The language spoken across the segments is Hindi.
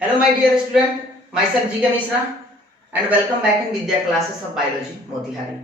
Hello my dear student, myself G.K. Mishra and welcome back in Vidya classes of biology Motihari.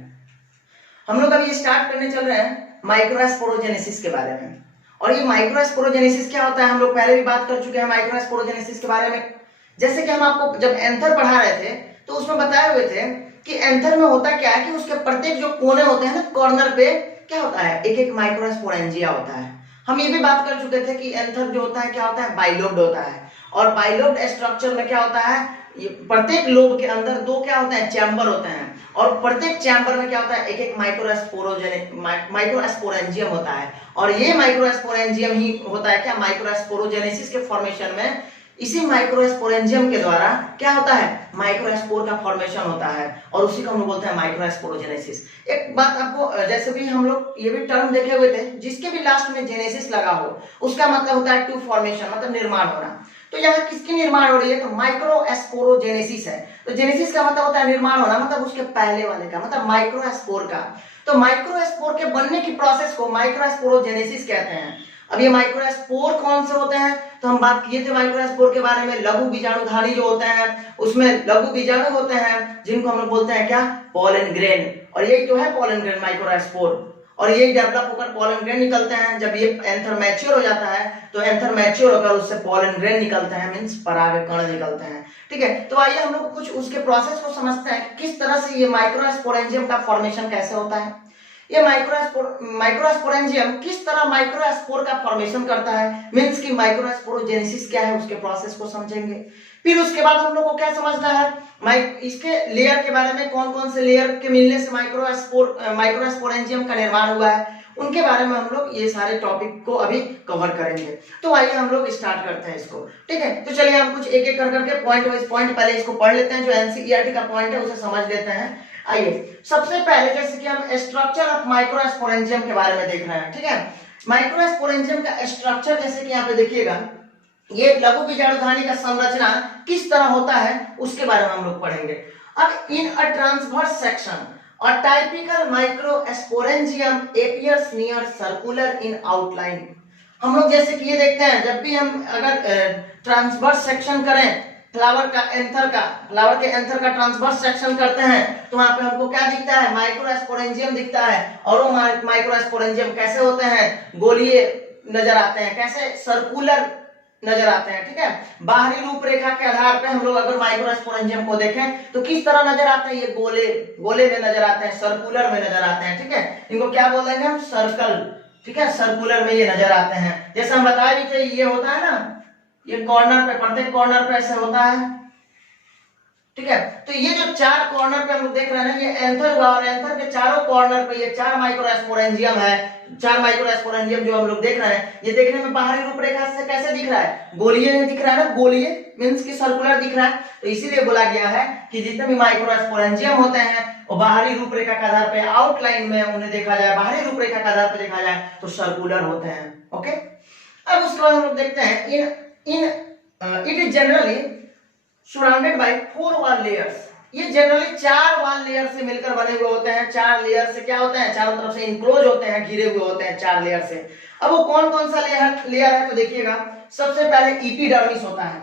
हम लोग अभी स्टार्ट करने चल रहे हैं माइक्रोस्पोरोजेनेसिस के बारे में। और ये माइक्रोस्पोरोजेनेसिस क्या होता है हम लोग पहले भी बात कर चुके हैं माइक्रोस्पोरोजेनेसिस के बारे में। जैसे कि हम आपको जब एंथर पढ़ा रहे थे तो उसमें बताए हुए थे कि एंथर में होता क्या है कि उसके प्रत्येक जो कोने होते हैं ना कॉर्नर पे क्या होता है एक एक माइक्रोस्पोरेंजिया होता है। हम ये भी बात कर चुके थे कि एंथर जो होता है क्या होता है बाइलोब्ड होता है। और बाइलोब्ड स्ट्रक्चर में क्या होता है ये प्रत्येक लोब के अंदर दो क्या होते हैं चैम्बर होते हैं। और प्रत्येक चैम्बर में क्या होता है एक एक माइक्रोस्पोरेंजियम होता है। और ये माइक्रोस्पोरेंजियम ही होता है क्या माइक्रोस्पोरोजेनेसिस के फॉर्मेशन में। इसी माइक्रोस्पोरेंजियम के द्वारा क्या होता है माइक्रोस्पोर का फॉर्मेशन होता है और उसी को हम लोग बोलते हैं माइक्रोस्पोरोजेनेसिस। एक बात आपको जैसे भी हम लोग ये भी टर्म देखे हुए थे जिसके भी लास्ट में जेनेसिस लगा हो उसका मतलब होता है टू फॉर्मेशन मतलब निर्माण होना। तो यहाँ किसकी निर्माण हो रही है तो माइक्रोस्पोरोजेनेसिस है। तो जेनेसिस का मतलब होता है निर्माण होना मतलब उसके पहले वाले का मतलब माइक्रोस्पोर का। तो माइक्रोस्पोर के बनने की प्रोसेस को माइक्रोस्पोरोजेनेसिस कहते हैं। अब ये माइक्रोस्पोर कौन से होते हैं तो हम बात किए थे माइक्रोस्पोर के बारे में लघु बीजाणुधारी जो होते हैं उसमें लघु बीजाणु होते हैं जिनको हम लोग बोलते हैं क्या पोलन ग्रेन। और ये जो है पोलन ग्रेन माइक्रोस्पोर और ये डेवलप होकर पोलन ग्रेन निकलते हैं। जब ये एंथर मैच्योर हो जाता है तो एंथर मैच्योर होकर उससे पोलन ग्रेन निकलते हैं मींस परागकण निकलते हैं। ठीक है तो आइए हम लोग कुछ उसके प्रोसेस को समझते हैं किस तरह से ये माइक्रोस्पोरेंजियम का फॉर्मेशन कैसे होता है। ये माइक्रोस्पोरेंजियम किस तरह माइक्रोस्पोर का फॉर्मेशन करता है मींस की माइक्रोस्पोरोजेनेसिस क्या है उसके प्रोसेस को समझेंगे। फिर उसके बाद हम लोग को क्या समझना है इसके लेयर के बारे में कौन कौन से लेयर के मिलने से माइक्रोस्पोरेंजियम का निर्माण हुआ है उनके बारे में हम लोग ये सारे टॉपिक को अभी कवर करेंगे। तो आइए हम लोग स्टार्ट करते हैं इसको। ठीक है तो चलिए हम कुछ एक एक कर करके पॉइंट वाइज पॉइंट पहले इसको पढ़ लेते हैं जो एनसीईआरटी का पॉइंट है उसे समझ लेते हैं। आइए सबसे पहले जैसे कि हम स्ट्रक्चर ऑफ माइक्रोस्पोरेंजियम के बारे में देख रहे हैं। ठीक है माइक्रोस्पोरेंजियम का स्ट्रक्चर जैसे कि यहाँ पे देखिएगा ये लघु बीजाणुधानी का संरचना किस तरह होता है उसके बारे में हम लोग पढ़ेंगे। अब in a transverse section a typical microsporangium appears near circular in outline। हम लोग जैसे कि ये देखते हैं जब भी हम अगर ट्रांसवर्स सेक्शन करें फ्लावर के एंथर का ट्रांसवर्स सेक्शन करते हैं तो वहां पे हमको क्या दिखता है माइक्रोस्पोरेंजियम दिखता है। और वो माइक्रोस्पोरेंजियम कैसे होते हैं गोलीय नजर आते हैं कैसे सर्कुलर नजर आते हैं। ठीक है बाहरी रूपरेखा के आधार पे हम लोग अगर माइक्रोस्पोरेंजियम को देखें तो किस तरह नजर आते हैं ये गोले में नजर आते हैं सर्कुलर में नजर आते हैं। ठीक है इनको क्या बोल देंगे हम सर्कल। ठीक है सर्कुलर में ये नजर आते हैं जैसे हम बताए भी थे ये होता है ना ये कॉर्नर पे प्रत्येक कॉर्नर पे ऐसे होता है। ठीक है तो ये जो चार कॉर्नर पे हम लोग देख रहे हैं ना ये एंथर हुआ और एंथर के चारों कॉर्नर पे ये चार माइक्रोस्पोरेंजियम है। चार माइक्रोस्पोरेंजियम जो हम लोग देख रहे हैं ये देखने में बाहरी रूपरेखा से कैसे दिख रहा है गोलीय में दिख रहा है ना गोलीय मींस की सर्कुलर दिख रहा है। तो इसीलिए बोला गया है कि जितने भी माइक्रोस्पोरेंजियम होते हैं वो बाहरी रूपरेखा के आधार पे आउटलाइन में उन्हें देखा जाए बाहरी रूपरेखा के आधार पे देखा जाए तो सर्कुलर होते हैं। ओके अब उसके बाद हम लोग देखते हैं it is generally surrounded by 4 wall layers। ये जनरली 4 वॉल लेयर से मिलकर बने हुए होते हैं। 4 लेयर से क्या होते हैं चारों तरफ से इनक्लोज होते हैं घिरे हुए होते हैं 4 लेयर से। अब वो कौन कौन सा लेयर है तो देखिएगा सबसे पहले एपिडर्मिस होता है।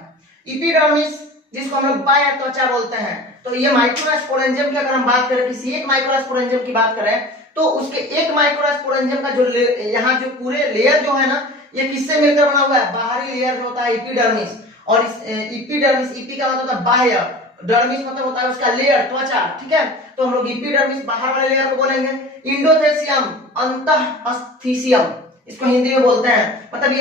एपिडर्मिस जिसको हम लोग बाह्य त्वचा बोलते हैं। तो ये माइक्रोस्पोरेंजियम की अगर हम बात करें किसी एक माइक्रोस्पोरेंजियम की बात करें तो उसके एक माइक्रोस्पोरेंजियम का जो यहाँ जो पूरे लेयर जो है ना ये किससे मिलकर बना हुआ है बाहरी लेयर जो होता है एपिडर्मिस। और इस एपिडर्मिस ईपी का मतलब होता है बाह्य डर्मिस मतलब होता है उसका लेयर त्वचा। ठीक है तो हम लोग एपिडर्मिस बाहर वाले लेयर को बोलेंगे। इंडोथेसियम अंतःस्थीसियम इसको हिंदी में बोलते हैं मतलब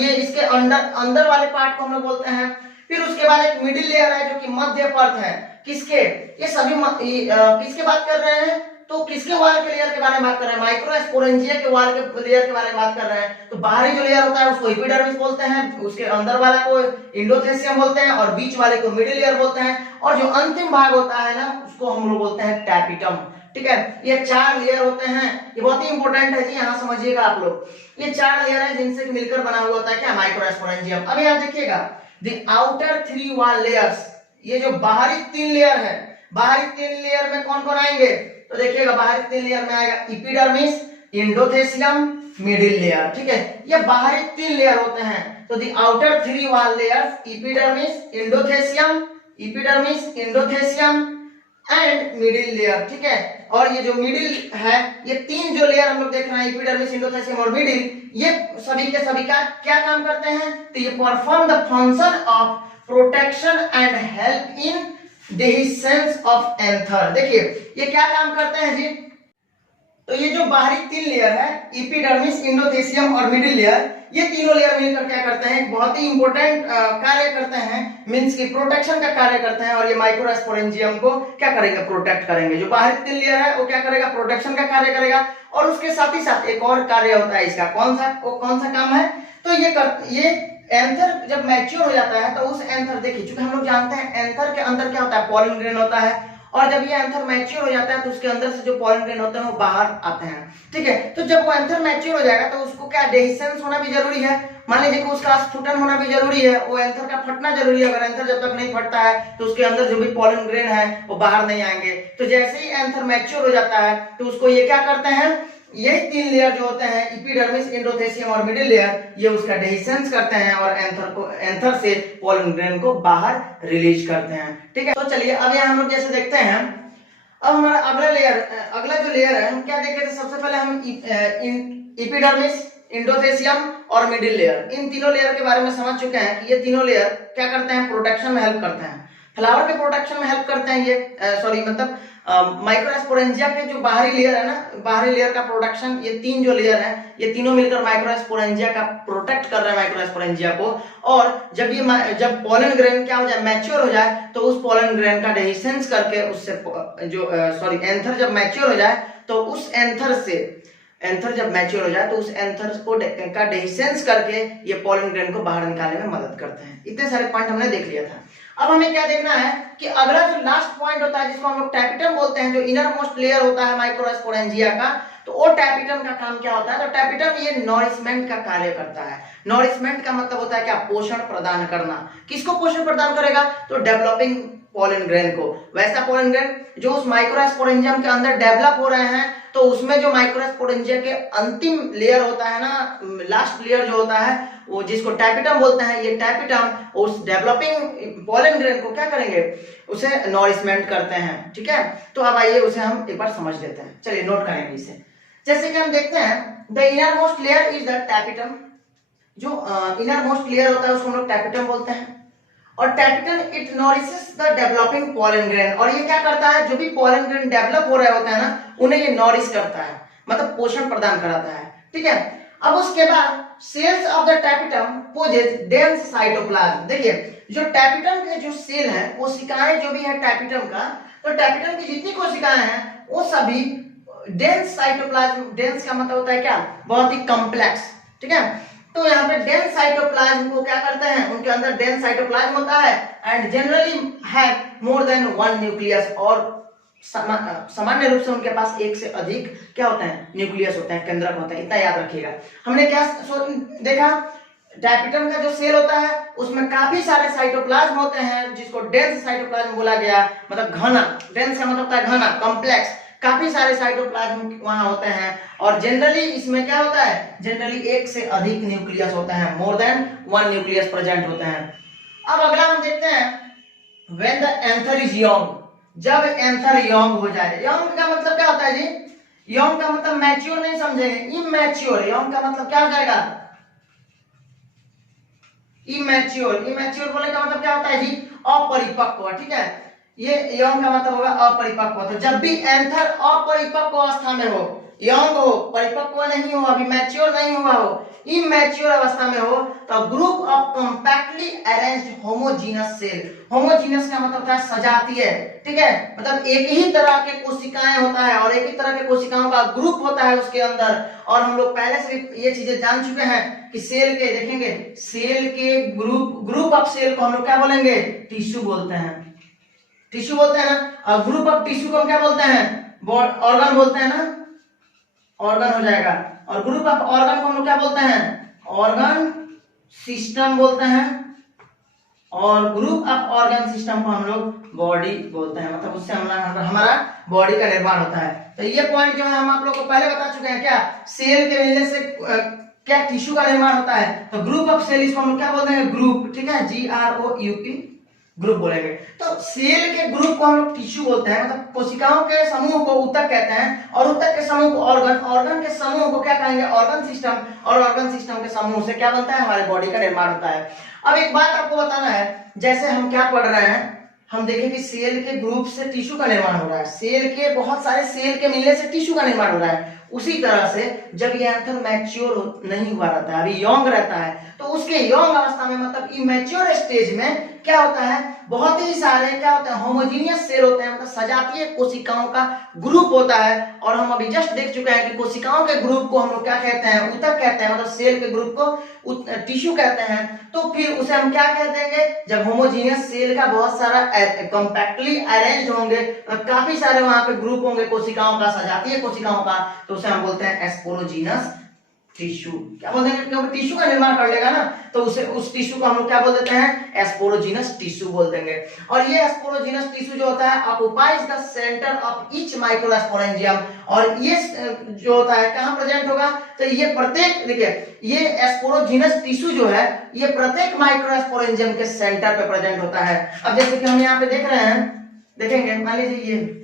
ये इसके अंदर वाले पार्ट को हम लोग बोलते हैं। फिर उसके बाद एक मिडिल लेयर है जो कि मध्य परत है किसके ये सभी किसके बात कर रहे हैं तो किसके वॉल के लेयर के बारे में बात कर रहे हैं माइक्रोस्पोरेंजिया के वॉल के लेयर के बारे में बात कर रहे हैं। तो बाहरी जो लेयर होता है उसको एपिडर्मिस बोलते हैं उसके अंदर वाला को इंडोथेसियम बोलते हैं और बीच वाले को मिडिल लेयर बोलते हैं और जो अंतिम भाग होता है ना उसको हम लोग बोलते हैं टैपिटम। ठीक है ये 4 लेयर होते हैं ये बहुत ही इंपॉर्टेंट है जी यहाँ समझिएगा आप लोग। ये 4 लेयर है जिनसे मिलकर बना हुआ होता है क्या माइक्रोस्पोरेंजियम। अब यहाँ देखिएगा द आउटर 3 वॉल लेयर्स ये जो बाहरी 3 लेयर है बाहरी 3 लेयर में कौन कौन आएंगे तो देखिएगा बाहरी 3 लेयर में आएगा एपिडर्मिस इंडोथेसियम मिडिल लेयर। ठीक है ये बाहरी 3 लेयर होते हैं तो the outer three wall layers epidermis, endothecium and middle layer, ठीक है। और ये जो मिडिल है, ये तीन जो लेयर हम लोग देख रहे हैं, एपिडर्मिस, इंडोथेसियम और मिडिल, ये सभी के सभी का क्या काम करते हैं? तो ये perform the function of protection and help in dehiscence of anther. देखिए ये क्या काम करते हैं जी? तो ये जो बाहरी तीन लेयर है, एपिडर्मिस, इंडोथेसियम और मिडिल लेयर, ये तीनों लेयर मिलकर क्या करते हैं? बहुत ही इंपॉर्टेंट कार्य करते हैं, मींस की प्रोटेक्शन का कार्य करते हैं। और ये माइक्रोस्पोरेंजियम को क्या करेंगे? प्रोटेक्ट करेंगे। जो बाहरी तीन लेयर है वो क्या करेगा? प्रोटेक्शन का कार्य करेगा। और उसके साथ ही साथ एक और कार्य होता है इसका, कौन सा काम है? तो ये एंथर जब मैच्योर हो जाता है तो उस एंथर, देखिए चूंकि हम लोग जानते हैं एंथर के अंदर क्या होता है? पॉलन ग्रेन होता है। और जब ये एंथर मैच्योर हो जाता है तो उसके अंदर से जो पॉलन ग्रेन होते हैं वो बाहर आते हैं, ठीक है। तो जब वो एंथर मैच्योर हो जाएगा तो उसको क्या डेहिसेंस होना भी जरूरी है। मान लीजिए कि उसका स्फुटन होना भी जरूरी है, वो एंथर का फटना जरूरी है। अगर एंथर जब तक नहीं फटता है तो उसके अंदर जो भी पॉलन ग्रेन है वो बाहर नहीं आएंगे। तो जैसे ही एंथर मैच्योर हो जाता है तो उसको ये क्या करते हैं? यही तीन लेयर जो होते हैं, एपिडर्मिस, इंडोथेसियम और मिडिल लेयर, ये उसका डेहिसेंस करते हैं और एंथर से पॉलन ग्रेन को बाहर रिलीज करते हैं, ठीक है। तो चलिए अब यहाँ हम लोग जैसे देखते हैं, अब हमारा अगला जो लेयर है, हम क्या देख रहे थे? सबसे पहले हम एपिडर्मिस, इंडोथेसियम और मिडिल लेयर, इन तीनों लेयर के बारे में समझ चुके हैं कि ये तीनों लेयर क्या करते हैं? प्रोटेक्शन में हेल्प करते हैं। फ्लावर के प्रोटेक्शन में हेल्प करते हैं ये माइक्रोस्पोरेंजिया के जो बाहरी लेयर है ना, बाहरी लेयर का प्रोटेक्शन, ये तीन जो लेयर है, ये तीनों मिलकर माइक्रोस्पोरेंजिया का प्रोटेक्ट कर रहे हैं, माइक्रोस्पोरेंजिया को। और जब पॉलन ग्रेन क्या हो जाए? मैच्योर हो जाए, तो उस पॉलन ग्रेन का डेहिसेंस करके उससे एंथर जब मैच्योर हो जाए तो उस एंथर जब मैच्योर हो जाए तो उस एंथर को का डेहिसेंस करके ये पॉलन ग्रेन को बाहर निकालने में मदद करते हैं। इतने सारे पॉइंट हमने देख लिया था। अब हमें क्या देखना है कि अगला जो लास्ट पॉइंट होता है, जिसको हम लोग टैपिटम बोलते हैं, जो इनर मोस्ट लेयर होता है माइक्रोस्पोरेंजिया का, तो वो टैपिटम का काम क्या होता है? तो टैपिटम ये नॉरिशमेंट का कार्य करता है। नॉरिशमेंट का मतलब होता है क्या? पोषण प्रदान करना। किसको पोषण प्रदान करेगा? तो डेवलपिंग पॉलन ग्रेन को। वैसा पॉलन ग्रेन जो उस माइक्रोस्पोरेंजियम के अंदर डेवलप हो रहे हैं, तो उसमें जो माइक्रोस्पोरेंजिया के अंतिम लेयर होता है ना, लास्ट लेयर जो होता है, वो जिसको टैपिटम बोलते हैं, ये टैपिटम उस डेवलपिंग पॉलन ग्रेन को क्या करेंगे? उसे नॉरिशमेंट करते हैं, ठीक है। तो अब आइए उसे हम एक बार समझ लेते हैं। चलिए नोट करेंगे इसे। जैसे कि हम देखते हैं, the innermost layer is the tapetum. जो इनर मोस्ट लेयर होता है उसको हम लोग टैपिटम बोलते हैं। और tapetum it nourishes the developing pollen grain. और ये क्या करता है? जो भी पॉलन ग्रेन डेवलप हो रहे होते हैं ना, उन्हें ये नॉरिश करता है, मतलब पोषण प्रदान कराता है, ठीक है। अब उसके बाद cells of the tapetum possess dense cytoplasm. देखिए जो टैपिटम के जो सेल है, कोशिकाएं जो भी है टैपिटम का, तो टैपिटम की जितनी कोशिकाएं हैं वो सभी डेंस साइटोप्लाज्म, डेंस का मतलब होता है क्या? बहुत ही कॉम्प्लेक्स, ठीक है। तो यहाँ पे डेंस साइटोप्लाज्म को क्या करते हैं? उनके अंदर डेंस साइटोप्लाज्म होता है and generally have more than one nucleus. और सामान्य रूप से उनके पास एक से अधिक क्या होते हैं? न्यूक्लियस होते हैं, केंद्रक होते हैं। इतना याद रखिएगा। हमने क्या देखा? टैपिटम का जो सेल होता है उसमें काफी सारे साइटोप्लाज्म होते हैं, जिसको डेंस साइटोप्लाज्म बोला गया, मतलब घना। डेंस का मतलब होता है घना, कॉम्प्लेक्स। काफी सारे साइटोप्लाज्म वहां होते हैं और जनरली इसमें क्या होता है? जनरली एक से अधिक न्यूक्लियस होते हैं, more than one nucleus present होते हैं। अब अगला हम देखते हैं, when the anther is young. जब एंथर यंग हो जाए, यंग का मतलब क्या होता है जी? यंग का मतलब मैच्योर नहीं समझेंगे, इमैच्योर। यंग का मतलब क्या हो जाएगा? इमैच्योर। इमैच्योर बोले का मतलब क्या होता है जी? अपरिपक्व, ठीक है। ये यंग का मतलब होगा अपरिपक्व। तो जब भी एंथर अपरिपक्व अवस्था में हो, यंग हो, परिपक्व नहीं हो, अभी मैच्योर नहीं हुआ हो, इमैच्योर अवस्था में हो, तो group of compactly arranged homogeneous cell. Homogeneous का मतलब है सजातीय, ठीक है। मतलब एक ही तरह के कोशिकाएं होता है और एक ही तरह के कोशिकाओं का ग्रुप होता है उसके अंदर। और हम लोग पहले से ये चीजें जान चुके हैं कि सेल के, देखेंगे सेल के ग्रुप ऑफ सेल को हम लोग क्या बोलेंगे? टिश्यू बोलते हैं, टिश्यू बोलते हैं ना। और ग्रुप ऑफ टिश्यू को हम क्या बोलते हैं? ऑर्गन बोलते हैं ना, ऑर्गन हो जाएगा। और ग्रुप ऑफ ऑर्गन को हम लोग क्या बोलते हैं? ऑर्गन सिस्टम बोलते हैं। और ग्रुप ऑफ ऑर्गन सिस्टम को हम लोग बॉडी बोलते हैं, मतलब उससे हमारा बॉडी का निर्माण होता है। तो ये पॉइंट जो है हम आप लोग को पहले बता चुके हैं। क्या सेल के मिलने से क्या टिश्यू का निर्माण होता है। तो ग्रुप ऑफ सेल इसको हम क्या बोलते हैं, ग्रुप, ठीक है, GROUP, ग्रुप बोलेंगे। तो सेल के ग्रुप को हम लोग टिश्यू बोलते हैं, मतलब कोशिकाओं के समूह को ऊतक कहते हैं, और ऊतक के समूह को ऑर्गन, ऑर्गन के समूह को क्या कहेंगे, ऑर्गन सिस्टम, और ऑर्गन सिस्टम के समूह से क्या बनता है, हमारे बॉडी का निर्माण होता है। अब एक बात आपको बताना है, जैसे हम क्या पढ़ रहे हैं, हम देखें कि सेल के ग्रुप से टिश्यू का निर्माण हो रहा है, सेल के बहुत सारे सेल के मिलने से टिश्यू का निर्माण हो रहा है। उसी तरह से जब ये एंथर मैच्योर नहीं हुआ रहता है, अभी यंग रहता है, तो उसके यंग अवस्था में मतलब इमैच्योर स्टेज में क्या होता है, बहुत ही सारे क्या होते हैं, होमोजीनियस सेल होते हैं, मतलब सजातीय कोशिकाओं का ग्रुप होता है। और हम अभी जस्ट देख चुके हैं कि कोशिकाओं के ग्रुप को हम लोग क्या कहते हैं, ऊतक कहते हैं, मतलब सेल के ग्रुप को टिश्यू कहते हैं। तो फिर उसे हम क्या कह देंगे, जब होमोजीनियस सेल का बहुत सारा कॉम्पैक्टली अरेंज्ड होंगे, काफी सारे वहां पे ग्रुप होंगे कोशिकाओं का, सजातीय कोशिकाओं का, तो उसे हम बोलते हैं एस्पोरोजीनस टिश्यू। क्या बोलते हैं, क्योंकि टिश्यू का निर्माण कर लेगा ना, तो उसे उस टिश्यू को हम लोग क्या बोल देते हैं, एस्पोरोजीनस टिश्यू बोल देंगे। और ये एस्पोरोजीनस टिश्यू जो होता है occupies the centre of each microsporangium, और ये जो होता है कहां प्रेजेंट होगा, तो ये प्रत्येक, देखिए ये एस्पोरोजीनस टिश्यू जो है ये प्रत्येक माइक्रोस्पोरेंजियम के सेंटर पे प्रेजेंट होता है। अब जैसे कि हम यहाँ पे देख रहे हैं, देखेंगे, मान लीजिए ये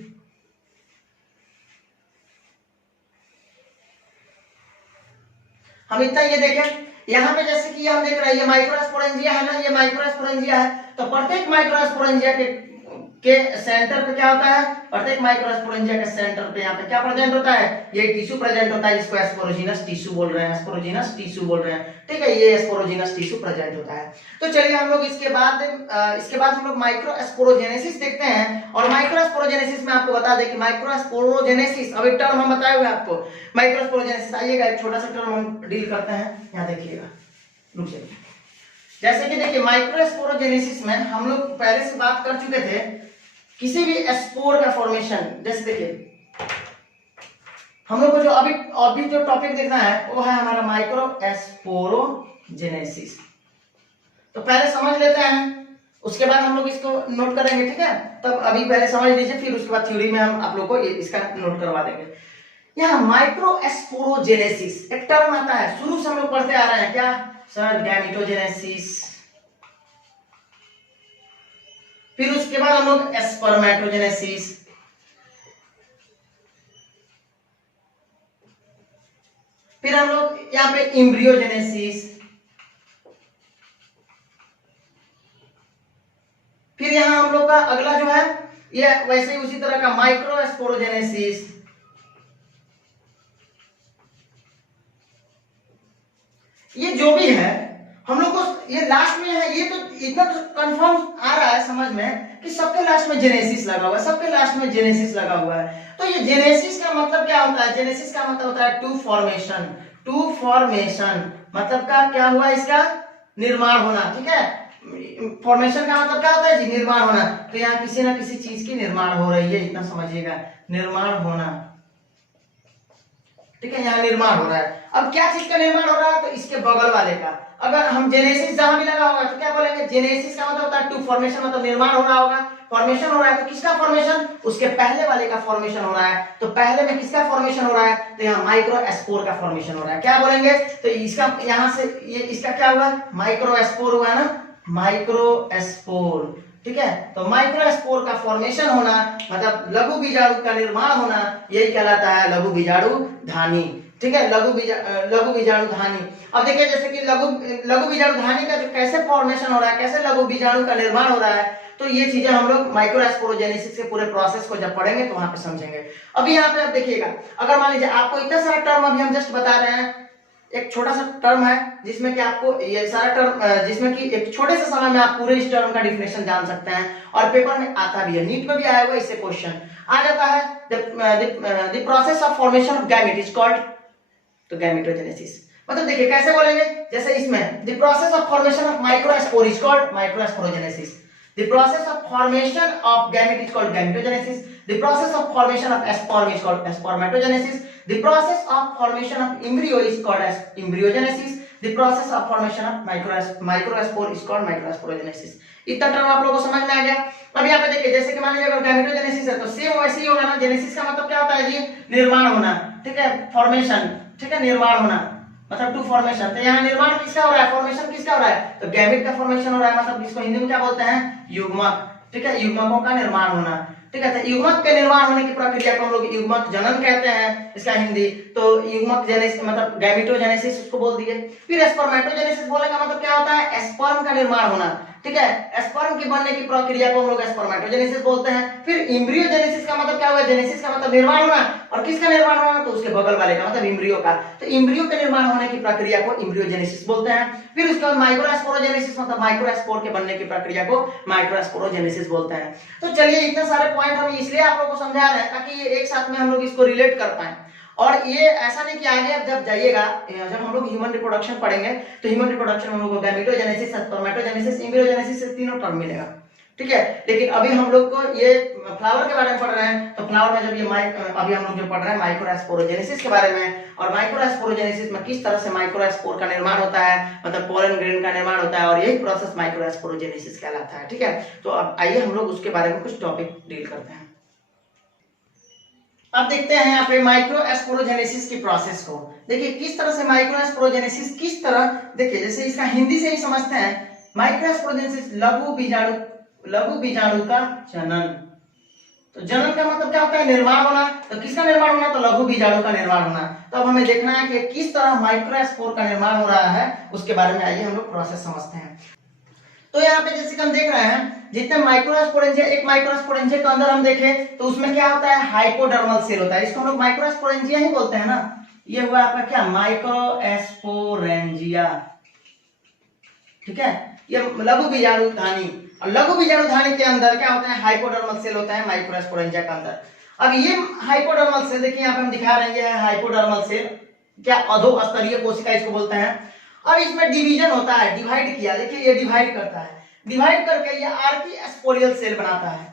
हम इतना ये देखें, यहाँ पे जैसे कि हम देख रहे हैं ये माइक्रोस्पोरेंजिया है ना, ये माइक्रोस्पोरेंजिया है, तो प्रत्येक माइक्रोस्पोरेंजिया के सेंटर पे क्या होता है, प्रत्येक माइक्रोस्पोरेंजिया के सेंटर पे यहाँ पे क्या प्रेजेंट होता है, ये टिश्यू प्रेजेंट होता है, जिसको एस्पोरोजीनस टिश्यू बोल रहे हैं, एस्पोरोजीनस टिश्यू बोल रहे हैं, ठीक है, ये एस्पोरोजीनस टिश्यू प्रेजेंट होता है। तो चलिए हम लोग इसके बाद हम लोग माइक्रोस्पोरोजेनेसिस देखते हैं। और माइक्रोस्पोरोजेनेसिस में आपको बता दें कि माइक्रोस्पोरोजेनेसिस, अभी टर्म हम बताए हुए आपको, माइक्रोस्पोरोजेनेसिस, आइएगा एक छोटा सा टर्म हम डील करते हैं, यहाँ देखिएगा, रुक जाइए। जैसे कि देखिए माइक्रोस्पोरोजेनेसिस में हम लोग पहले से बात कर चुके थे, किसी भी स्पोर का फॉर्मेशन, जैसे देखिए हम लोग को जो अभी जो टॉपिक देखना है वो है हमारा माइक्रोस्पोरोजेनेसिस। तो पहले समझ लेते हैं, उसके बाद हम लोग इसको नोट करेंगे, ठीक है। तब अभी पहले समझ लीजिए, फिर उसके बाद थ्योरी में हम आप लोग को इसका नोट करवा देंगे। यहाँ माइक्रोस्पोरोजेनेसिस एक टर्म आता है, शुरू से हम लोग पढ़ते आ रहे हैं, क्या सर, गैमेटोजेनेसिस, फिर उसके बाद हम लोग स्पर्मेटोजेनेसिस, फिर हम लोग यहाँ पे एम्ब्रियोजेनेसिस, फिर यहाँ हम लोग का अगला जो है ये वैसे ही उसी तरह का माइक्रोस्पोरोजेनेसिस, ये जो भी है हम लोग को ये लास्ट में है, ये तो इतना तो कंफर्म आ रहा है समझ में कि सबके लास्ट में जेनेसिस लगा हुआ है, सबके लास्ट में जेनेसिस लगा हुआ है। तो ये जेनेसिस का मतलब क्या होता है, जेनेसिस का मतलब होता है टू फॉर्मेशन, टू फॉर्मेशन मतलब का क्या हुआ, इसका निर्माण होना, ठीक है। फॉर्मेशन का मतलब क्या होता है जी, निर्माण होना। तो यहाँ किसी ना किसी चीज की निर्माण हो रही है, इतना समझिएगा, निर्माण होना, ठीक है, यहाँ निर्माण हो रहा है। अब क्या चीज का निर्माण हो रहा है, तो इसके बगल वाले का, अगर हम जेनेसिस जहां भी लगा होगा तो क्या बोलेंगे, जेनेसिस का मतलब होता है टू फॉर्मेशन, मतलब निर्माण हो रहा होगा, फॉर्मेशन हो रहा है, तो किसका फॉर्मेशन, उसके पहले वाले का फॉर्मेशन हो रहा है। तो पहले में किसका फॉर्मेशन हो रहा है, तो यहाँ माइक्रोस्पोर का फॉर्मेशन हो रहा है। क्या बोलेंगे, तो इसका यहाँ से ये इसका क्या हुआ, माइक्रोस्पोर हुआ ना, माइक्रोस्पोर, ठीक है। तो माइक्रोस्पोर का फॉर्मेशन होना मतलब लघु बीजाणु का निर्माण होना, यही कहलाता है लघु बीजाणु धानी, ठीक है, लघु बीजाणु धानी। अब देखिए जैसे कि लघु बीजाणु धानी का जो कैसे फॉर्मेशन हो रहा है, कैसे लघु बीजाणु का निर्माण हो रहा है, तो ये चीजें हम लोग माइक्रोस्पोरोजेनेसिस के पूरे प्रोसेस को जब पढ़ेंगे तो वहां पे समझेंगे। अभी यहाँ पे आप देखिएगा, अगर मान लीजिए आपको इतना सारा टर्म अभी हम जस्ट बता रहे हैं, एक छोटा सा टर्म है जिसमें कि आपको ये सारा टर्म, जिसमें कि एक छोटे से समय में आप पूरे इस टर्म का डिफिनेशन जान सकते हैं, और पेपर में आता भी है, नीट में भी आया हुआ, इससे क्वेश्चन आ जाता है। The process of formation of gamete is called, तो गैमेटोजेनेसिस मतलब देखिए कैसे बोलेंगे, जैसे इसमें the process of formation of microspore is called microsporogenesis, the process of formation of gamete is called gametogenesis, the process of formation of sperm is called spermatogenesis, the process of formation of embryo is called as embryogenesis, the process of formation of microspore is called microsporogenesis। इतना टर्म आप लोगों को समझ में आ गया। अब यहाँ पे देखिए जैसे कि मान लीजिए अगर गैमेटोजेनेसिस है तो सेम वैसे ही होगा ना, जेनेसिस का मतलब क्या होता है जी, निर्माण होना, ठीक है, फॉर्मेशन, ठीक है, निर्माण होना, मतलब टू फॉर्मेशन। तो यहाँ निर्माण किसका हो रहा है, फॉर्मेशन किसका हो रहा है, तो गैमेट का फॉर्मेशन हो रहा है, मतलब इसको हिंदी में क्या बोलते हैं, युग्मक। ठीक है, युग्मकों का निर्माण होना। ठीक है, तो युग्मक के निर्माण होने की प्रक्रिया को हम लोग युग्मक जनन कहते हैं इसका हिंदी। तो युग्मक जेनेसिस मतलब गैमेटोजेनेसिस उसको बोल दिए। फिर स्पर्मेटोजेनेसिस बोलने का मतलब क्या होता है, स्पर्म का निर्माण होना। ठीक है, स्पर्म के बनने की प्रक्रिया को हम लोग स्पर्मेटोजेनेसिस बोलते हैं। फिर एम्ब्रियोजेनेसिस का मतलब क्या हुआ, जेनेसिस का मतलब निर्माण होना, और किसका निर्माण होना, तो उसके बगल वाले का मतलब एम्ब्रियो का। तो एम्ब्रियो के निर्माण होने की प्रक्रिया को एम्ब्रियोजेनेसिस बोलते हैं। फिर उसके बाद माइक्रोस्पोरोजेनेसिस मतलब माइक्रोस्पोर के बनने की प्रक्रिया को माइक्रोस्पोरोजेनेसिस बोलते हैं। तो चलिए इतने सारे पॉइंट हम इसलिए आप लोगों को समझा रहे हैं ताकि ये एक साथ में हम लोग इसको रिलेट कर पाए। और ये ऐसा नहीं कि आगे अब जब जाइएगा, जब हम लोग ह्यूमन रिप्रोडक्शन पढ़ेंगे तो ह्यूमन रिप्रोडक्शन में हम लोग को गैमेटोजेनेसिस, स्पर्मेटोजेनेसिस, एम्ब्रियोजेनेसिस से तीनों टर्म मिलेगा। ठीक है, लेकिन अभी हम लोग को ये फ्लावर के बारे में पढ़ रहे हैं, तो फ्लावर में जब ये अभी हम लोग जो पढ़ रहे हैं माइक्रोस्पोरोजेनेसिस के बारे में, और माइक्रोस्पोरोजेनेसिस में किस तरह से माइक्रोस्पोर का निर्माण होता है, मतलब पोलन ग्रेन का निर्माण होता है, और यही प्रोसेस माइक्रोस्पोरोजेनेसिस कहलाता है। ठीक है, तो अब आइए हम लोग उसके बारे में कुछ टॉपिक डील करते हैं। अब देखते हैं यहाँ पे माइक्रोस्पोरोजेनेसिस की प्रोसेस को। देखिए किस तरह से माइक्रोस्पोरोजेनेसिस किस तरह, देखिए जैसे इसका हिंदी से ही समझते हैं। माइक्रोस्पोरोजेनेसिस लघु बीजाणु का जनन। तो जनन का मतलब क्या होता है, निर्माण होना। तो किसका निर्माण होना, तो लघु बीजाणु का निर्माण होना। तो अब हमें देखना है कि किस तरह माइक्रोस्पोर का निर्माण हो रहा है, उसके बारे में आइए हम लोग प्रोसेस समझते हैं। तो यहाँ पे जैसे हम देख रहे हैं, जितने माइक्रोस्पोरेंजिया, एक माइक्रोस्पोरेंजिया के अंदर हम देखें तो उसमें क्या होता है, हाइपोडर्मल सेल होता है। इसको हम लोग माइक्रोस्पोरेंजिया ही बोलते हैं ना। ये हुआ आपका क्या, माइक्रोस्पोरेंजिया। ठीक है, ये लघु बीजाणुधानी, और लघु बीजाणुधानी के अंदर क्या होता है, हाइपोडर्मल सेल होता है माइक्रोस्पोरेंजिया के अंदर। अब ये हाइपोडर्मल सेल देखिए यहाँ पे हम दिखा रहे हैं, हाइपोडर्मल सेल क्या, अधोस्तरीय कोशिका इसको बोलते हैं। अब इसमें डिवीजन होता है, डिवाइड किया, देखिए ये डिवाइड करता है, डिवाइड करके ये आर्कीस्पोरियल सेल बनाता है।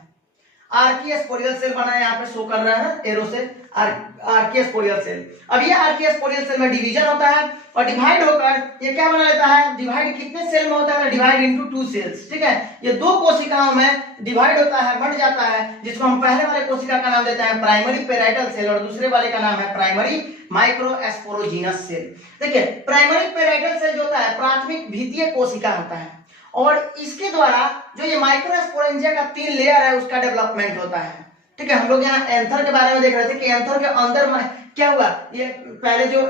आर्कीस्पोरियल सेल बना है, यहाँ पे शो कर रहा है ना एरो से, आर्कीस्पोरियल सेल। अब ये आर्कीस्पोरियल सेल में डिवीजन होता है, और डिवाइड होकर ये क्या बना लेता है, डिवाइड कितने सेल में होता है, डिवाइड इनटू 2 सेल्स। ठीक है, ये 2 कोशिकाओं में डिवाइड होता है, बढ़ जाता है, जिसको हम पहले वाले कोशिका का नाम देते हैं प्राइमरी पेराइटल सेल, और दूसरे वाले का नाम है प्राइमरी माइक्रोस्पोरोजीनस सेल। देखिए प्राइमरी पेराइटल सेल जो होता है प्राथमिक भीतीय कोशिका होता है, और इसके द्वारा जो ये माइक्रोस्पोरेंजिया का 3 लेयर है उसका डेवलपमेंट होता है। ठीक है, हम लोग यहाँ एंथर के बारे में देख रहे थे कि एंथर के अंदर क्या हुआ, ये पहले जो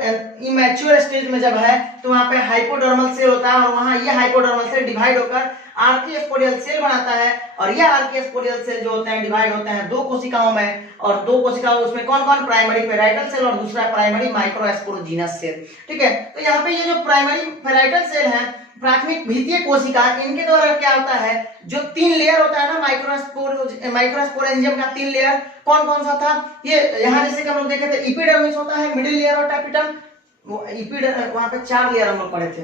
इमैच्योर स्टेज में जब है तो वहां पे हाइपोडर्मल सेल होता है, और वहां ये हाइपोडर्मल सेल डिवाइड होकर आर्कीस्पोरियल सेल बनाता है। और ये आर्कीस्पोरियल सेल जो होते हैं डिवाइड होते हैं 2 कोशिकाओं में, और 2 कोशिकाओं उसमें कौन कौन, प्राइमरी पेराइटल सेल और दूसरा प्राइमरी माइक्रोस्पोरोजीनस सेल। ठीक है, तो यहाँ पे ये जो प्राइमरी पेराइटल सेल है, प्राथमिक भीतीय कोशिका, इनके द्वारा क्या होता है, जो 3 लेयर होता है ना माइक्रोस्पोरेंजियम का 3 लेयर, कौन कौन सा था, ये यहाँ जैसे कि हम लोग देखे थे, एपिडर्मिस होता है, मिडिल लेयर और टैपिटम। वो वहां पे 4 लेयर हम लोग पढ़े थे,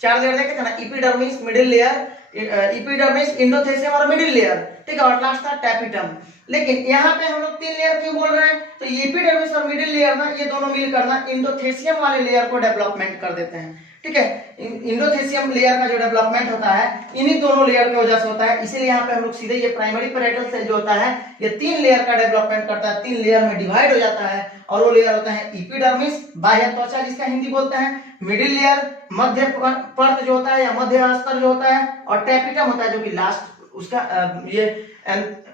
4 लेयर देखे थे ना, epidermis, middle layer, epidermis, endothelium और मिडिल लेयर। ठीक है, और लास्ट था टैपिटम। लेकिन यहाँ पे हम लोग 3 लेयर क्यों बोल रहे हैं, तो एपिडर्मिस और मिडिल लेयर ना, ये दोनों मिलकर ना एंडोथेलियम वाले लेयर को डेवलपमेंट कर देते हैं। ठीक है, एंडोथेलियम लेयर का जो डेवलपमेंट होता है इन्हीं दोनों लेयर की वजह से होता है। इसीलिए यहाँ पे हम लोग सीधे ये प्राइमरी पेराइटल सेल जो होता है ये 3 लेयर का डेवलपमेंट करता है, 3 लेयर में डिवाइड हो जाता है, और वो लेयर होता है एपिडर्मिस, बाह्य त्वचा जिसका हिंदी बोलते हैं, मिडिल लेयर, मध्य परत जो होता है या मध्य स्तर जो होता है, और टैपिटम होता है जो कि लास्ट उसका ये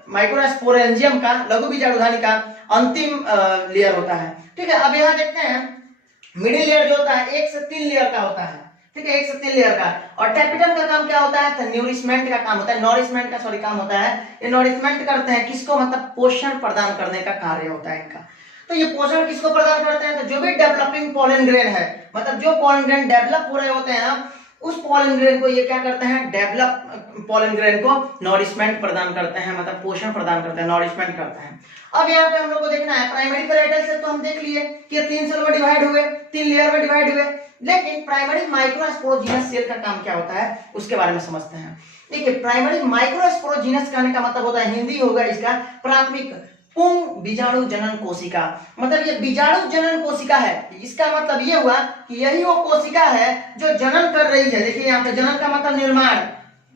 माइक्रोस्पोरेंजियम का, लघु बीजाणुधानी का अंतिम लेयर होता है। ठीक है, अब यहाँ देखते हैं मिडिल लेयर जो होता है 1 से 3 लेयर का होता है। ठीक है, 1 से 3 लेयर का, और टैपिटम का काम क्या होता है, तो न्यूरिशमेंट का काम होता है, नॉरिशमेंट का काम होता है। ये नॉरिशमेंट करते हैं किसको, मतलब पोषण प्रदान करने का कार्य होता है इनका। तो ये पोषण किसको प्रदान करते हैं, तो जो भी डेवलपिंग पोलन ग्रेन है, मतलब जो पोलन ग्रेन डेवलप हो रहे होते हैं ना, उस पोलन ग्रेन को ये क्या करते हैं, डेवलप पोलन ग्रेन को नॉरिशमेंट प्रदान करते हैं, मतलब पोषण प्रदान करते हैं, नॉरिशमेंट करते हैं। अब यहाँ पे हम लोग को देखना है प्राइमरी पेराइटल सेल, तो हम देख लिए कि 3 सेल में डिवाइड हुए, 3 लेयर में डिवाइड हुए, लेकिन प्राइमरी माइक्रोस्पोरोजीनस सेल का काम क्या होता है उसके बारे में समझते हैं। देखिए प्राइमरी माइक्रोस्पोरोजीनस कहने का मतलब होता है, हिंदी होगा इसका प्राथमिक पुंग बीजाणु जनन कोशिका, मतलब ये बीजाणु जनन कोशिका है। इसका मतलब ये हुआ कि यही वो कोशिका है जो जनन कर रही है। देखिए यहाँ पे जनन का मतलब निर्माण,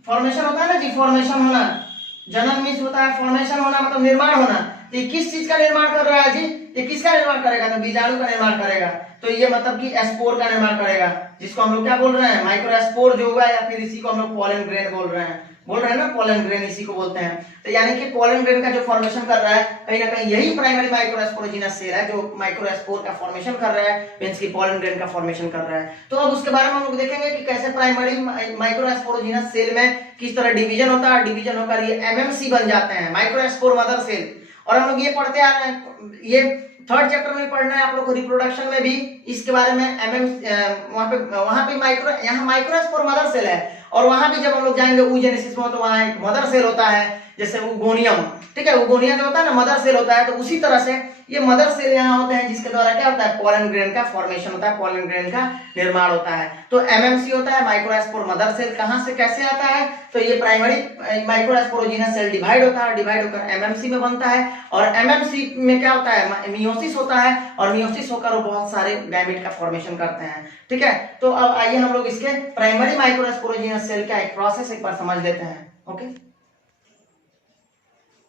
फॉर्मेशन होता है ना जी, फॉर्मेशन होना, जनन मीन्स होता है फॉर्मेशन होना, मतलब निर्माण होना। ये किस चीज का निर्माण कर रहा है जी, ये किसका निर्माण करेगा, तो बीजाणु का निर्माण करेगा। तो ये मतलब कि स्पोर का निर्माण करेगा, जिसको हम लोग क्या बोल रहे हैं, माइक्रोस्पोर जो हुआ, या फिर इसी को हम लोग पोलन ग्रेन बोल रहे हैं ना, पोलन ग्रेन इसी को बोलते हैं। तो यानी कि पोलन ग्रेन का जो फॉर्मेशन कर रहा है कहीं ना कहीं यही प्राइमरी माइक्रोस्पोरोजिनस सेल है जो माइक्रोस्पोर का फॉर्मेशन कर रहा है, मींस की पोलन ग्रेन का फॉर्मेशन कर रहा है। तो अब उसके बारे में हम लोग देखेंगे कि कैसे प्राइमरी माइक्रोस्पोरोजिनस सेल में किस तरह डिवीजन होता है, डिवीजन होकर ये एमएमसी बन जाते हैं, माइक्रोस्पोर मदर सेल। और हम लोग ये पढ़ते आ रहे हैं, ये थर्ड चैप्टर में पढ़ना है आप लोग को, रिप्रोडक्शन में भी इसके बारे में वहां पे माइक्रोस्पोर मदर सेल है, और वहां भी जब हम लोग जाएंगे oogenesis में तो वहां एक मदर सेल होता है, जैसे उगोनियम, ठीक है, उगोनिया जो होता है ना मदर सेल होता है। तो उसी तरह से ये मदर सेल यहाँ होते हैं जिसके द्वारा क्या होता है, पोलन ग्रेन का फॉर्मेशन होता है, पोलन ग्रेन का निर्माण होता है। तो एमएमसी होता है माइक्रोस्पोर मदर सेल। कहां से कैसे आता है, तो ये प्राइमरी माइक्रोस्पोरोजिनस सेल डिवाइड होता है, डिवाइड होकर एमएमसी में बनता है, और एमएमसी में क्या होता है, मियोसिस होता है, और मियोसिस होकर वो बहुत सारे गैमेट का फॉर्मेशन करते हैं, ठीक है। तो अब आइए हम लोग इसके प्राइमरी माइक्रोस्पोरोजिनस सेल का एक प्रोसेस एक बार समझ लेते हैं। ओके,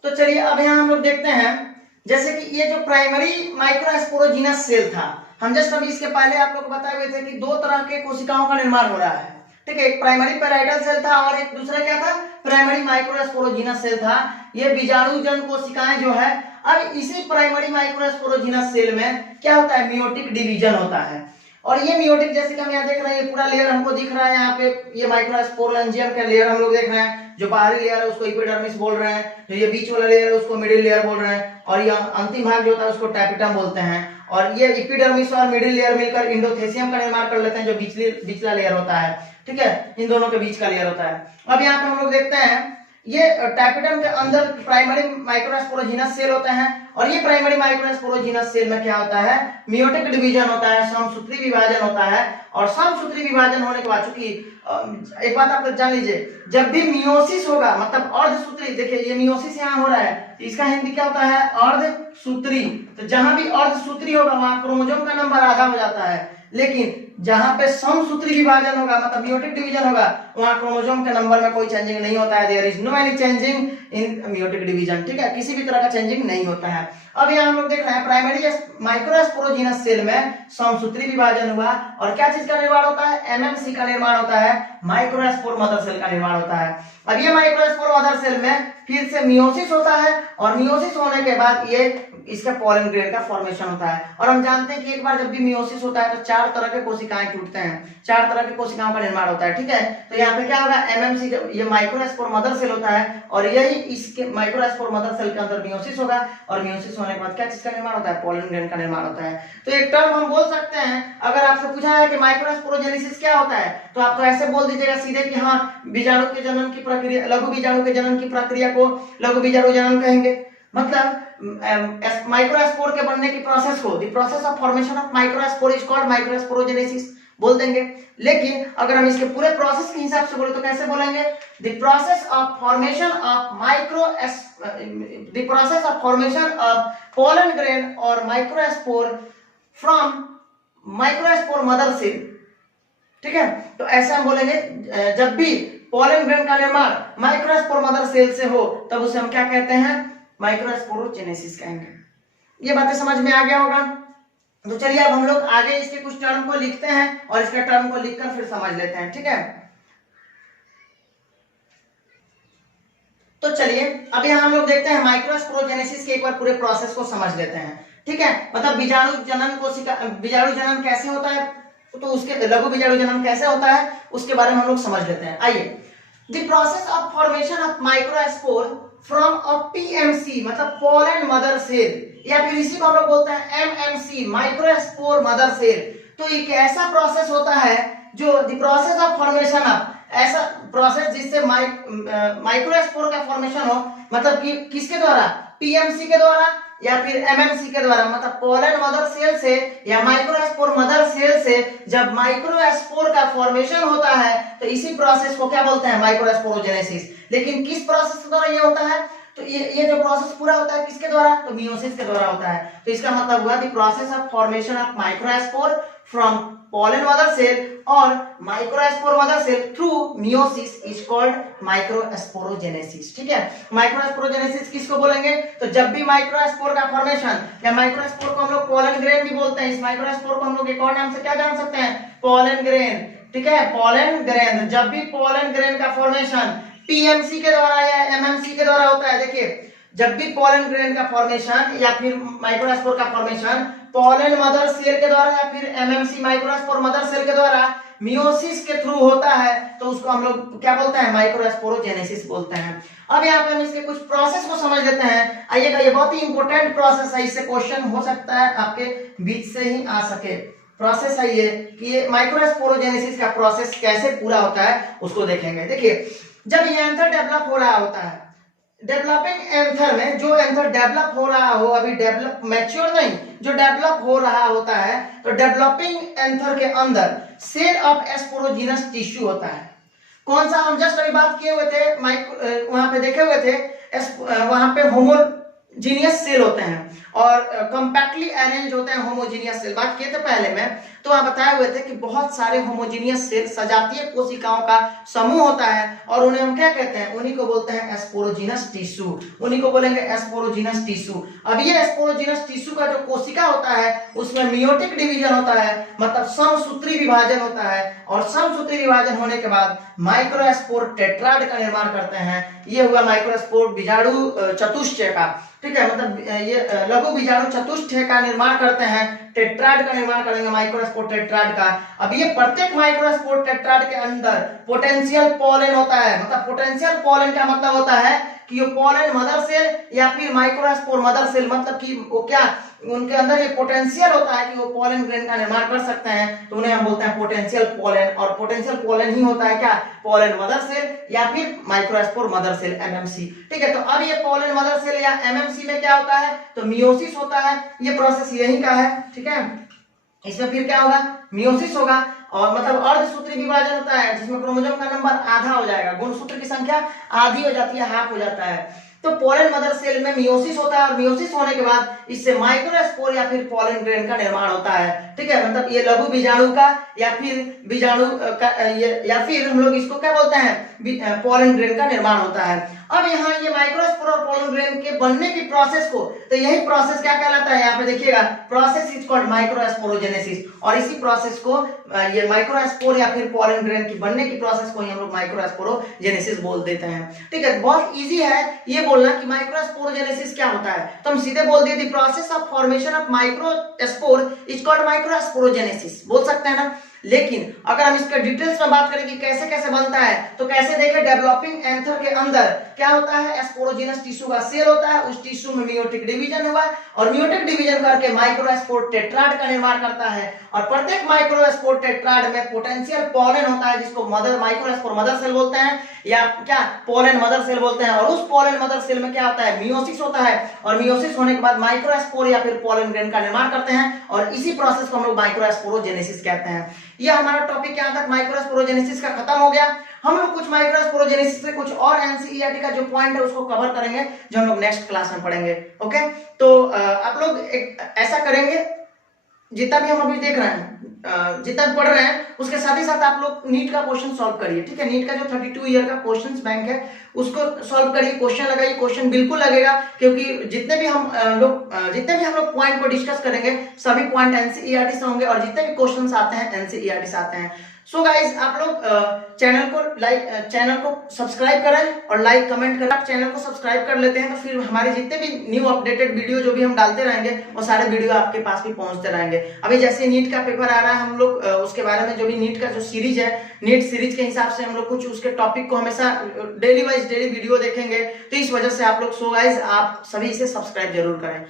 तो चलिए अब यहाँ हम लोग देखते हैं, जैसे कि ये जो प्राइमरी माइक्रोस्पोरोजिनस सेल था, हम जस्ट अभी इसके पहले आप लोग को बताए हुए थे कि दो तरह के कोशिकाओं का निर्माण हो रहा है, ठीक है, एक प्राइमरी पैराइटल सेल था और एक दूसरा क्या था, प्राइमरी माइक्रोस्पोरोजिनस सेल था। ये बीजाणुजन कोशिकाएं जो है, अब इसी प्राइमरी माइक्रोस्पोरोजिनस सेल में क्या होता है, मियोटिक डिवीजन होता है। और ये मियोटिक, जैसे कि हम यहाँ देख रहे हैं, ये पूरा लेयर हमको दिख रहा है, यहाँ पे ये माइक्रोस्पोरेंजियम का लेयर हम लोग देख रहे हैं। जो बाहरी लेयर है उसको एपिडर्मिस बोल रहे हैं, जो ये बीच वाला लेयर है उसको मिडिल लेयर बोल रहे हैं, और ये अंतिम भाग जो होता है उसको टैपिटम बोलते हैं। और ये एपिडर्मिस और मिडिल लेयर मिलकर इंडोथेसियम का निर्माण कर लेते हैं, जो बीचला लेयर होता है, ठीक है, इन दोनों के बीच का लेयर होता है। अब यहाँ पे हम लोग देखते हैं, ये टैपिटम के अंदर प्राइमरी माइक्रोस्पोरोजिनस सेल होते हैं, और ये प्राइमरी माइक्रोस्पोरोजिनस सेल में क्या होता है, मियोटिक डिवीजन होता है, समसूत्री विभाजन होता है। और समसूत्री विभाजन होने के बाद, चूंकि एक बात आप जान लीजिए, जब भी मियोसिस होगा, मतलब अर्धसूत्री, देखिए ये मियोसिस यहाँ हो रहा है, इसका हिंदी क्या होता है, अर्धसूत्री। तो जहां भी अर्धसूत्री होगा वहां क्रोमोसोम का नंबर आधा हो जाता है, लेकिन जहां पे समसूत्री विभाजन होगा, मतलब मियोटिक डिवीजन होगा, वहां क्रोमोसोम के नंबर में कोई चेंजिंग नहीं होता है, there is no any changing in meiotic division, ठीक है, किसी भी तरह का चेंजिंग नहीं होता है। अब यहाँ हम लोग देख रहे हैं प्राइमरी माइक्रोस्पोरोजिनस सेल में समसूत्री विभाजन हुआ, और क्या चीज का निर्माण होता है, एमएमसी का निर्माण होता है, माइक्रोस्पोर मदर सेल का निर्माण होता है। अब ये माइक्रोस्पोर मदर सेल में फिर से मियोसिस होता है, और मियोसिस होने के बाद ये इसका पोलन ग्रेन का फॉर्मेशन होता है। और हम जानते हैं कि एक बार जब भी मियोसिस होता है तो चार तरह के कोशिकाएं टूटते हैं, चार तरह की कोशिकाओं का निर्माण होता है, ठीक है। तो यहाँ पे क्या होगा, एमएमसी, ये माइक्रोस्पोर मदर सेल होता है, और यही इसके माइक्रोस्पोर मदर सेल के अंदर मियोसिस होगा, और मियोसिस होने के बाद क्या चीज का निर्माण होता है, पोलन ग्रेन का निर्माण होता है। तो एक टर्म हम बोल सकते हैं, अगर आपसे पूछा है कि माइक्रोस्पोरोजेनेसिस क्या होता है, तो आप तो ऐसे बोल दीजिएगा सीधे कि हाँ, बीजाणु के जनन की प्रक्रिया, लघु बीजाणु के जनन की प्रक्रिया को लघु बीजाणु जनन कहेंगे। मतलब माइक्रोस्पोर के बनने की प्रोसेस को, the process of formation of microspore is called microsporogenesis बोल देंगे। लेकिन अगर हम इसके पूरे प्रोसेस के हिसाब से बोले तो कैसे बोलेंगे, the process of formation of pollen grain और microspore from microspore mother cell, ठीक है। तो ऐसे हम बोलेंगे, जब भी पोलन ग्रेन का निर्माण माइक्रोस्पोर मदर सेल से हो तब उसे हम क्या कहते हैं, माइक्रोस्पोरोजेनेसिस कहेंगे। ये बातें समझ में आ गया होगा। तो चलिए अब हम लोग आगे इसके कुछ टर्म को लिखते हैं, और इसके टर्म को लिखकर फिर समझ लेते हैं, ठीक है। तो चलिए अब यहाँ हम लोग देखते हैं माइक्रोस्पोरोजेनेसिस के एक बार पूरे प्रोसेस को समझ लेते हैं, ठीक है। मतलब बीजाणु जनन कैसे होता है, तो उसके लघु बीजाणु जनन कैसे होता है उसके बारे में हम लोग समझ लेते हैं। आइए, the process of formation of microspore from a PMC, मतलब पोलन मदर सेल, या फिर इसी को हम लोग बोलते हैं एमएमसी, माइक्रोस्पोर मदर सेल। तो एक ऐसा प्रोसेस होता है जो the process of formation of, ऐसा प्रोसेस जिससे माइक्रोस्पोर का फॉर्मेशन हो, मतलब कि किसके द्वारा, पीएमसी के द्वारा या फिर एमएमसी के द्वारा, मतलब पोलन मदर सेल से या माइक्रोस्पोर मदर सेल से जब माइक्रोस्पोर का फॉर्मेशन होता है तो इसी प्रोसेस को क्या बोलते हैं, माइक्रोस्पोरोजेनेसिस। लेकिन किस प्रोसेस के द्वारा ये होता है, तो ये जो प्रोसेस पूरा होता है किसके द्वारा, तो मियोसिस के द्वारा होता है। तो इसका मतलब हुआ the process of formation of microspore from pollen mother cell और microspore mother cell through meiosis is called microsporogenesis। ठीक है, माइक्रोस्पोरोजेनेसिस किसको बोलेंगे? तो जब भी माइक्रोस्पोर का फॉर्मेशन, या माइक्रोस्पोर को हम लोग पोलन ग्रेन भी बोलते हैं, इस माइक्रोस्पोर को हम लोग एक और नाम से क्या जान सकते हैं? Pollen grain. ठीक है, पोलन ग्रेन। जब भी पोलन ग्रेन का फॉर्मेशन पीएमसी के द्वारा या एमएमसी के द्वारा होता है, देखिए जब भी पोलन ग्रेन का फॉर्मेशन या फिर माइक्रोस्पोर का फॉर्मेशन पोलन मदर सेल के द्वारा या फिर एमएमसी माइक्रोस्पोर मदर सेल के द्वारा मियोसिस के थ्रू होता है, तो उसको हम लोग क्या बोलते हैं? माइक्रोस्पोरोजेनेसिस बोलते हैं। अब यहाँ पे हम इसके कुछ प्रोसेस को समझ लेते हैं। आइएगा, ये बहुत ही इंपॉर्टेंट प्रोसेस है, इससे क्वेश्चन हो सकता है आपके बीच से ही आ सके। प्रोसेस है ये कि ये माइक्रोस्पोरोजेनेसिस का प्रोसेस कैसे पूरा होता है उसको देखेंगे। देखिए, जब ये एंथर डेवलप हो रहा होता है, डेवलपिंग एंथर में जो एंथर डेवलप हो रहा हो, अभी डेवलप मैच्योर नहीं, जो डेवलप हो रहा होता है, तो डेवलपिंग एंथर के अंदर सेल ऑफ एस्पोरोजिनस टिश्यू होता है। कौन सा? हम जस्ट अभी बात किए हुए थे, वहां पे देखे हुए थे, वहां पे होमोजीनियस सेल होते हैं और कंपैक्टली अरेंज होते हैं होमोजीनियस सेल। बात किए थे पहले में, तो वहां बताए हुए थे कि बहुत सारे होमोजीनियस सेल सजातीय कोशिकाओं का समूह होता है और उन्हें हम क्या कहते हैं? उन्हीं को बोलते हैं एस्पोरोजिनस टिश्यू। उन्हीं को बोलेंगे एस्पोरोजिनस टिश्यू। अब ये एस्पोरोजिनस टिश्यू का जो कोशिका होता है उसमें मियोटिक डिवीजन होता है, मतलब समसूत्री विभाजन होता है, और समसूत्री विभाजन होने के बाद माइक्रोस्पोर टेट्राड का निर्माण करते हैं। ये हुआ माइक्रोस्पोर बीजाणु चतुष्टय का। ठीक है, मतलब ये लघु बीजाणु चतुष्टय का निर्माण करते हैं, टेट्राड का निर्माण करेंगे, माइक्रोस्पोर टेट्राड का। अब ये प्रत्येक माइक्रोस्पोर टेट्राड के अंदर पोटेंशियल पोलन होता है। मतलब पोटेंशियल पोलन का मतलब होता है कि ये पोलन मदर सेल या फिर माइक्रोस्पोर मदर सेल, मतलब कि वो क्या, उनके अंदर ये पोटेंशियल होता है कि वो पोलन ग्रेन का निर्माण कर सकते हैं, तो उन्हें हम बोलते हैं पोटेंशियल पोलन। और पोटेंशियल पोलन ही होता है क्या? पोलन मदर सेल या फिर माइक्रोस्पोर मदर सेल, एमएमसी। ठीक है, तो अब ये पोलन मदर सेल या एमएमसी में क्या होता है? तो मियोसिस होता है। ये प्रोसेस यही का है। ठीक है, इसमें फिर क्या होगा? मियोसिस होगा, और मतलब अर्धसूत्री विभाजन होता है जिसमें क्रोमोसोम का नंबर आधा हो जाएगा, गुणसूत्र की संख्या आधी हो जाती है, हाफ हो जाता है। तो पोलन मदर सेल में मियोसिस होता है और मियोसिस होने के बाद इससे माइक्रोस्पोर या फिर पोलन ग्रेन का निर्माण होता है। ठीक है, मतलब ये लघु बीजाणु का या फिर बीजाणु का या फिर हम लोग इसको क्या बोलते हैं? पोलन ग्रेन का निर्माण होता है। अब यहाँ ये माइक्रोस्पोर और पोलन ग्रेन के बनने की प्रोसेस को, तो यही प्रोसेस क्या कहलाता है? यहाँ पे देखिएगा, प्रोसेस इज कॉल्ड माइक्रोस्पोरोजेनेसिस। और इसी प्रोसेस को ये माइक्रोस्पोर या फिर पोलन ग्रेन की बनने की प्रोसेस को ही हम लोग माइक्रोस्पोरोजेनेसिस बोल देते हैं। ठीक है, बहुत इजी है ये बोलना कि माइक्रोस्पोरोजेनेसिस क्या होता है, तो हम सीधे बोल दिए the process of formation of microspore is called microsporogenesis, बोल सकते हैं ना। लेकिन अगर हम इसके डिटेल्स में बात करें कि कैसे कैसे बनता है, तो कैसे देखें? डेवलपिंग एंथर के अंदर क्या होता है? एस्पोरोजिनस टिश्यू का सेल होता है, उस टिश्यू में मियोटिक डिवीजन हुआ और मियोटिक डिवीजन करके माइक्रोस्पोर टेट्राड का निर्माण करता है। और प्रत्येक माइक्रोस्पोर टेट्राड में पोटेंशियल पोलन होता है जिसको मदर माइक्रोस्पोर मदर सेल बोलते हैं या क्या पोलन मदर सेल बोलते हैं। और उस पोलन मदर सेल में क्या होता है? मियोसिस होता है और मियोसिस होने के बाद माइक्रोस्पोर या फिर पोलन ग्रेन का निर्माण करते हैं और इसी प्रोसेस को हम लोग माइक्रोस्पोरोजेनेसिस कहते हैं। यह हमारा टॉपिक यहाँ तक माइक्रोस्पोरोजेनेसिस का खत्म हो गया। हम लोग कुछ माइक्रोस्पोरोजेनेसिस से कुछ और एनसीईआरटी का जो पॉइंट है उसको कवर करेंगे, जो हम लोग नेक्स्ट क्लास में पढ़ेंगे। ओके, तो आप लोग ऐसा करेंगे, जितना भी हम अभी देख रहे हैं, जितना पढ़ रहे हैं, उसके साथ ही साथ आप लोग नीट का क्वेश्चन सॉल्व करिए। ठीक है, नीट का जो 32 ईयर का क्वेश्चंस बैंक है उसको सॉल्व करिए, क्वेश्चन लगाइए। क्वेश्चन बिल्कुल लगेगा, क्योंकि जितने भी हम लोग पॉइंट को डिस्कस करेंगे सभी पॉइंट एनसीईआरटी से होंगे और जितने भी क्वेश्चंस आते हैं एनसीईआरटी से आते हैं। सो गाइज, आप लोग चैनल को सब्सक्राइब करें और लाइक कमेंट करें। आप चैनल को सब्सक्राइब कर लेते हैं तो फिर हमारे जितने भी न्यू अपडेटेड वीडियो जो भी हम डालते रहेंगे वो सारे वीडियो आपके पास भी पहुंचते रहेंगे। अभी जैसे नीट का पेपर आ रहा है, हम लोग उसके बारे में जो भी नीट का जो सीरीज है, नीट सीरीज के हिसाब से हम लोग कुछ उसके टॉपिक को हमेशा डेली वाइज डेली वीडियो देखेंगे। तो इस वजह से आप लोग, सो गाइज, आप सभी इसे सब्सक्राइब जरूर करें।